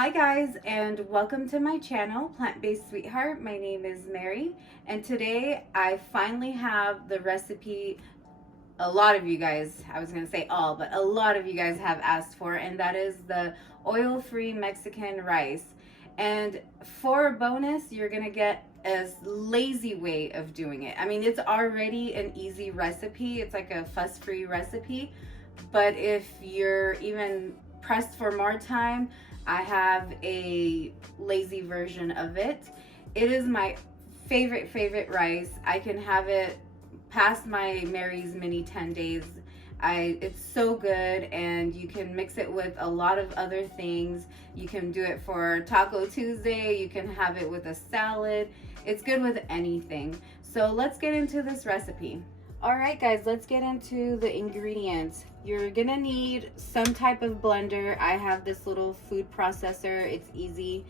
Hi guys, and welcome to my channel, Plant-Based Sweetheart. My name is Mary, and today I finally have the recipe a lot of you guys, I was gonna say all, but a lot of you guys have asked for, and that is the oil-free Mexican rice. And for a bonus, you're gonna get a lazy way of doing it. I mean, it's already an easy recipe. It's like a fuss-free recipe, but if you're even pressed for more time, I have a lazy version of it. It is my favorite rice. I can have it past my Mary's Mini 10 days. It's so good, and you can mix it with a lot of other things. You can do it for Taco Tuesday. You can have it with a salad. It's good with anything. So let's get into this recipe. All right guys, let's get into the ingredients. You're gonna need some type of blender. I have this little food processor. It's easy.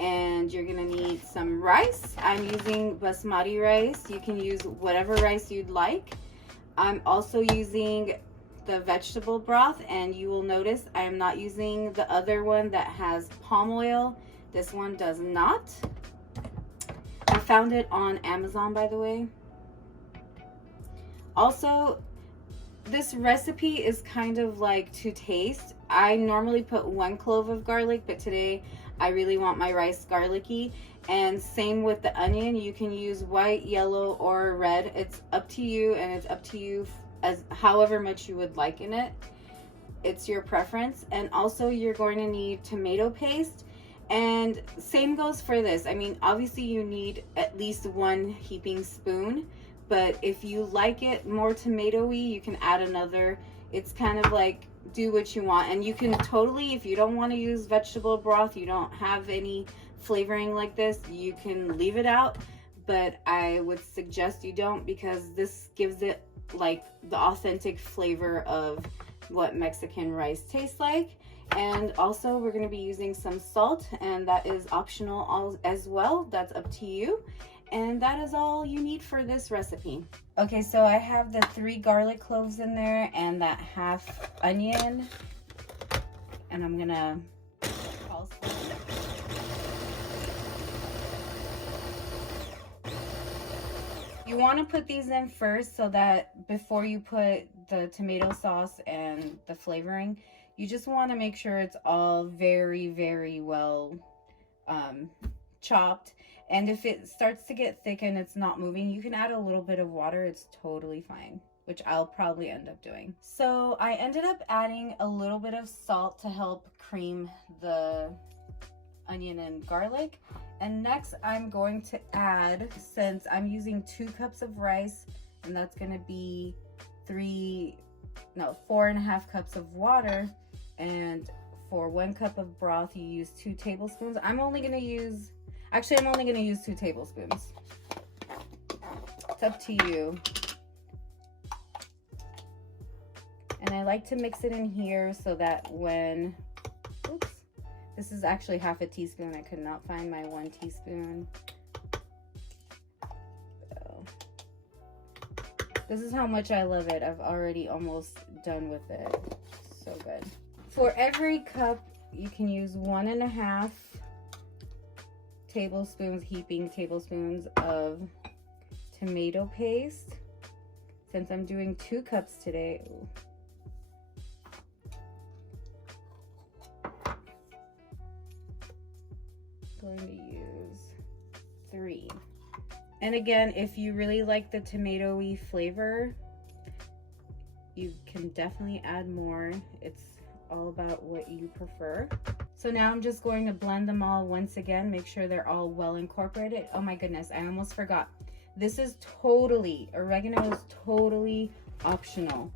And you're gonna need some rice. I'm using basmati rice. You can use whatever rice you'd like. I'm also using the vegetable broth, and you will notice I am not using the other one that has palm oil. This one does not. I found it on Amazon, by the way. Also, this recipe is kind of like to taste. I normally put 1 clove of garlic, but today I really want my rice garlicky. And same with the onion. You can use white, yellow, or red. It's up to you, and it's up to you as however much you would like in it. It's your preference. And also you're going to need tomato paste, and same goes for this. I mean, obviously you need at least 1 heaping spoon, but if you like it more tomatoey, you can add another. It's kind of like, do what you want. And you can totally, if you don't want to use vegetable broth, you don't have any flavoring like this, you can leave it out, but I would suggest you don't, because this gives it like the authentic flavor of what Mexican rice tastes like. And also we're going to be using some salt, and that is optional as well. That's up to you. And that is all you need for this recipe. Okay, so I have the 3 garlic cloves in there and that half onion. And I'm gonna pulse this. You want to put these in first so that before you put the tomato sauce and the flavoring, you just want to make sure it's all very well chopped. And if it starts to get thick and it's not moving, you can add a little bit of water. It's totally fine, which I'll probably end up doing. So I ended up adding a little bit of salt to help cream the onion and garlic. And next I'm going to add, since I'm using 2 cups of rice, and that's going to be 4.5 cups of water, and for 1 cup of broth you use 2 tablespoons. I'm only going to use 2 tablespoons. It's up to you. And I like to mix it in here so that when, oops, this is actually half a teaspoon. I could not find my 1 teaspoon. So, this is how much I love it. I've already almost done with it. So good. For every cup, you can use 1.5 tablespoons, heaping tablespoons of tomato paste. Since I'm doing 2 cups today, I'm going to use 3. And again, if you really like the tomatoey flavor, you can definitely add more. It's all about what you prefer. So now I'm just going to blend them all once again, make sure they're all well incorporated. Oh my goodness, I almost forgot. This is oregano is totally optional.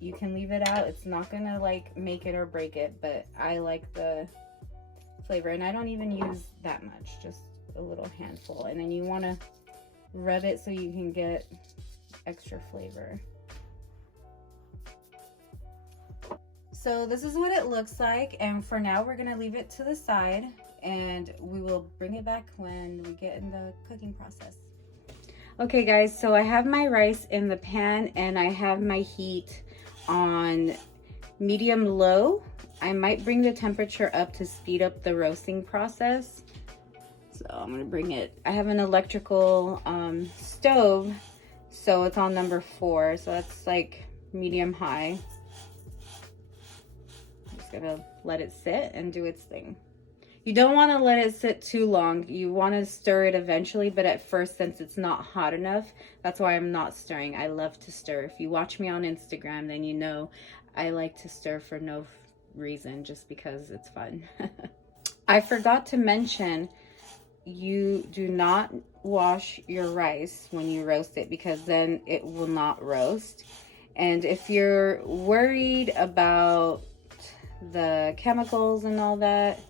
You can leave it out. It's not gonna like make it or break it, but I like the flavor, and I don't even use that much, just a little handful. And then you wanna rub it so you can get extra flavor. So this is what it looks like, and for now we're gonna leave it to the side, and we will bring it back when we get in the cooking process. Okay guys, so I have my rice in the pan, and I have my heat on medium low. I might bring the temperature up to speed up the roasting process. So I'm gonna bring it, I have an electrical stove, so it's on number 4, so that's like medium high. I'm just gonna let it sit and do its thing. You don't want to let it sit too long. You want to stir it eventually, but at first, since it's not hot enough, that's why I'm not stirring. I love to stir. If you watch me on Instagram, then you know I like to stir for no reason, just because it's fun. I forgot to mention, you do not wash your rice when you roast it, because then it will not roast. And if you're worried about the chemicals and all that,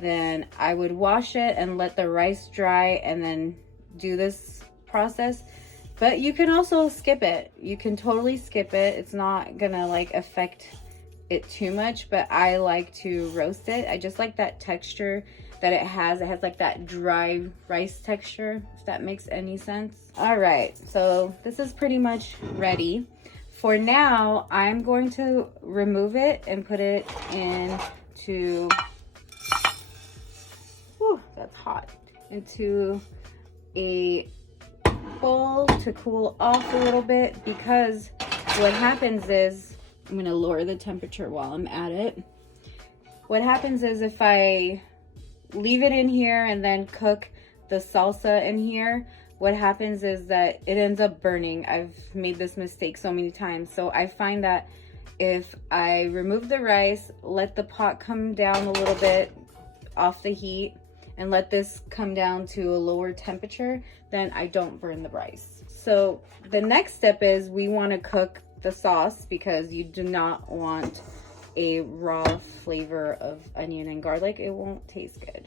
then I would wash it and let the rice dry and then do this process. But you can also skip it. You can totally skip it. It's not gonna like affect it too much, but I like to roast it. I just like that texture that it has. It has like that dry rice texture, if that makes any sense. All right, so this is pretty much ready. For now, I'm going to remove it and put it into, that's hot, into a bowl to cool off a little bit, because what happens is, I'm gonna lower the temperature while I'm at it. What happens is, if I leave it in here and then cook the salsa in here, what happens is that it ends up burning. I've made this mistake so many times. So I find that if I remove the rice, let the pot come down a little bit off the heat, and let this come down to a lower temperature, then I don't burn the rice. So the next step is, we want to cook the sauce, because you do not want a raw flavor of onion and garlic. It won't taste good.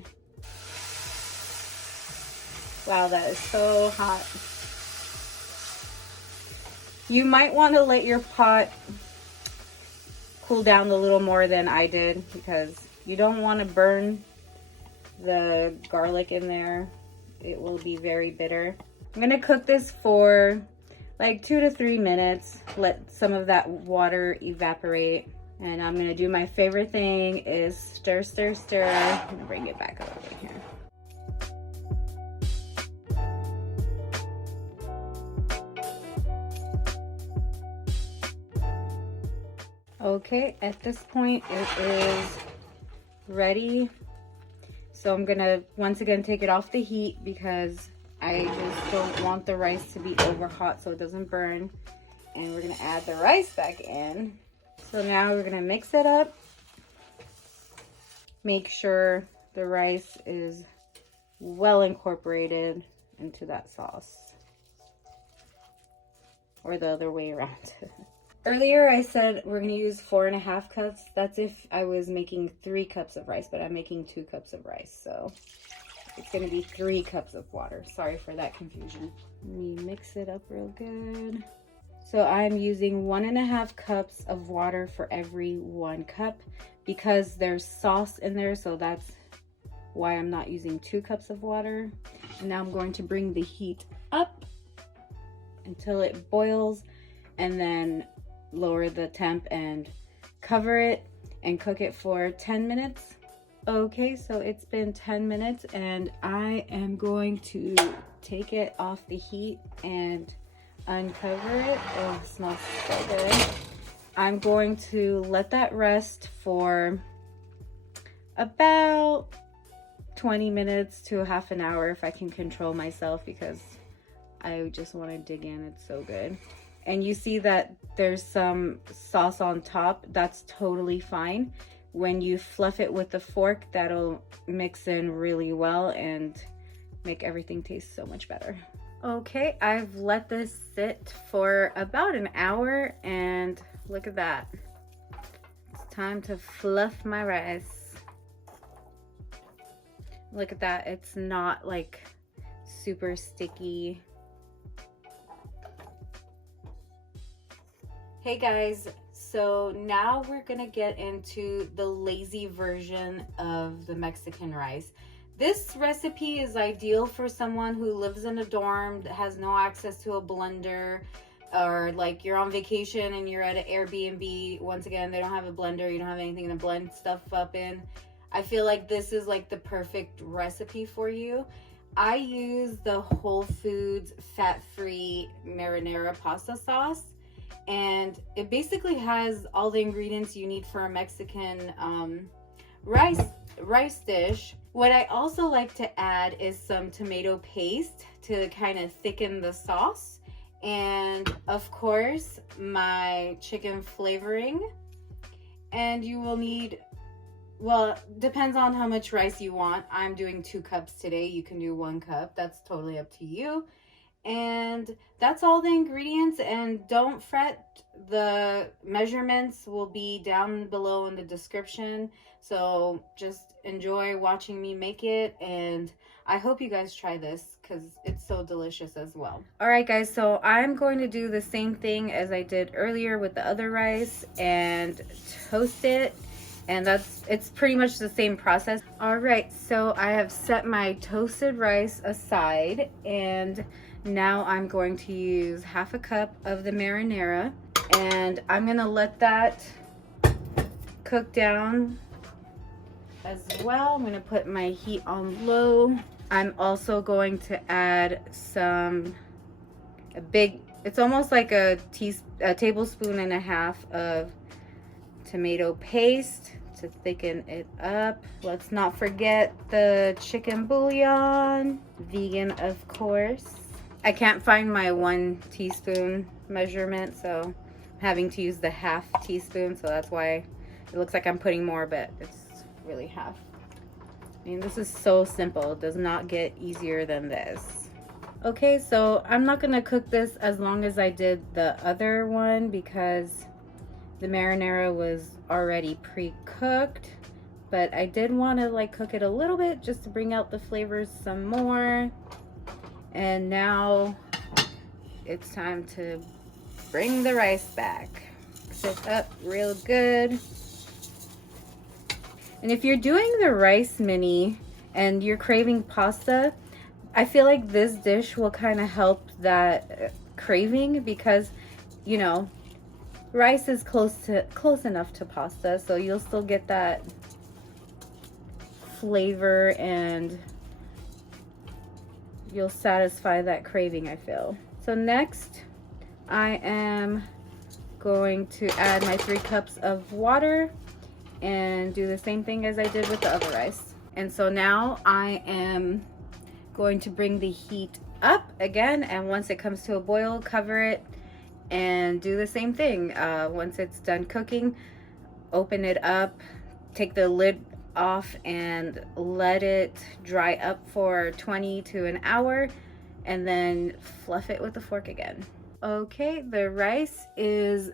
Wow, that is so hot. You might want to let your pot cool down a little more than I did, because you don't want to burn the garlic in there. It will be very bitter. I'm gonna cook this for like 2 to 3 minutes, let some of that water evaporate, and I'm gonna do my favorite thing, is stir, stir, stir. I'm gonna bring it back over here. Okay, at this point it is ready. So I'm gonna once again take it off the heat, because I just don't want the rice to be over hot so it doesn't burn. And we're gonna add the rice back in. So now we're gonna mix it up. Make sure the rice is well incorporated into that sauce. Or the other way around. Earlier I said we're gonna use 4.5 cups. That's if I was making 3 cups of rice, but I'm making 2 cups of rice. So it's gonna be 3 cups of water. Sorry for that confusion. Let me mix it up real good. So I'm using 1.5 cups of water for every 1 cup, because there's sauce in there. So that's why I'm not using 2 cups of water. And now I'm going to bring the heat up until it boils, and then lower the temp and cover it and cook it for 10 minutes. Okay, so it's been 10 minutes and I am going to take it off the heat and uncover it. Oh, it smells so good. I'm going to let that rest for about 20 minutes to half an hour if I can control myself, because I just want to dig in. It's so good. And you see that there's some sauce on top. That's totally fine. When you fluff it with a fork, that'll mix in really well and make everything taste so much better. Okay, I've let this sit for about an hour, and look at that. It's time to fluff my rice. Look at that. It's not like super sticky. Hey guys, so now we're gonna get into the lazy version of the Mexican rice. This recipe is ideal for someone who lives in a dorm, that has no access to a blender, or like you're on vacation and you're at an Airbnb. Once again, they don't have a blender, you don't have anything to blend stuff up in. I feel like this is like the perfect recipe for you. I use the Whole Foods fat-free marinara pasta sauce, and it basically has all the ingredients you need for a Mexican rice dish. What I also like to add is some tomato paste to kind of thicken the sauce, and of course my chicken flavoring. And you will need, well, depends on how much rice you want. I'm doing 2 cups today. You can do 1 cup. That's totally up to you. And that's all the ingredients. And don't fret, the measurements will be down below in the description. So just enjoy watching me make it. And I hope you guys try this because it's so delicious as well. All right, guys. So I'm going to do the same thing as I did earlier with the other rice and toast it. And it's pretty much the same process. All right, so I have set my toasted rice aside, and now I'm going to use 1/2 cup of the marinara, and I'm gonna let that cook down as well. I'm gonna put my heat on low. I'm also going to add it's almost like a tablespoon and a half of tomato paste to thicken it up. Let's not forget the chicken bouillon, vegan of course. I can't find my 1 teaspoon measurement, so I'm having to use the 1/2 teaspoon, so that's why it looks like I'm putting more, but it's really 1/2. I mean, this is so simple. It does not get easier than this. Okay, so I'm not gonna cook this as long as I did the other one because the marinara was already pre-cooked, but I did want to like cook it a little bit just to bring out the flavors some more. And now it's time to bring the rice back. Mix it up real good. And if you're doing the rice mini and you're craving pasta, I feel like this dish will kind of help that craving because, you know, rice is close enough to pasta, so you'll still get that flavor and you'll satisfy that craving, I feel. So next, I am going to add my 3 cups of water and do the same thing as I did with the other rice. And so now I am going to bring the heat up again, and once it comes to a boil, cover it and do the same thing. Once it's done cooking, open it up, take the lid off and let it dry up for 20 to an hour, and then fluff it with a fork again. Okay, the rice is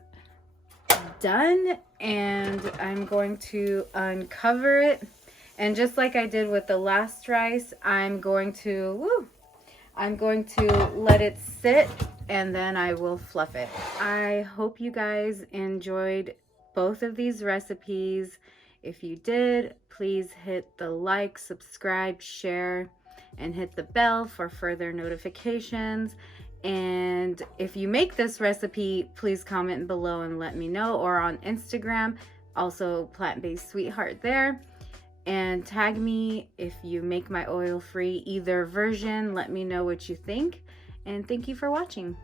done, and I'm going to uncover it, and just like I did with the last rice, I'm going to let it sit, and then I will fluff it. I hope you guys enjoyed both of these recipes. If you did, please hit the like, subscribe, share, and hit the bell for further notifications. And if you make this recipe, please comment below and let me know, or on Instagram, also plant-based sweetheart there. And tag me if you make my oil-free either version. Let me know what you think. And thank you for watching.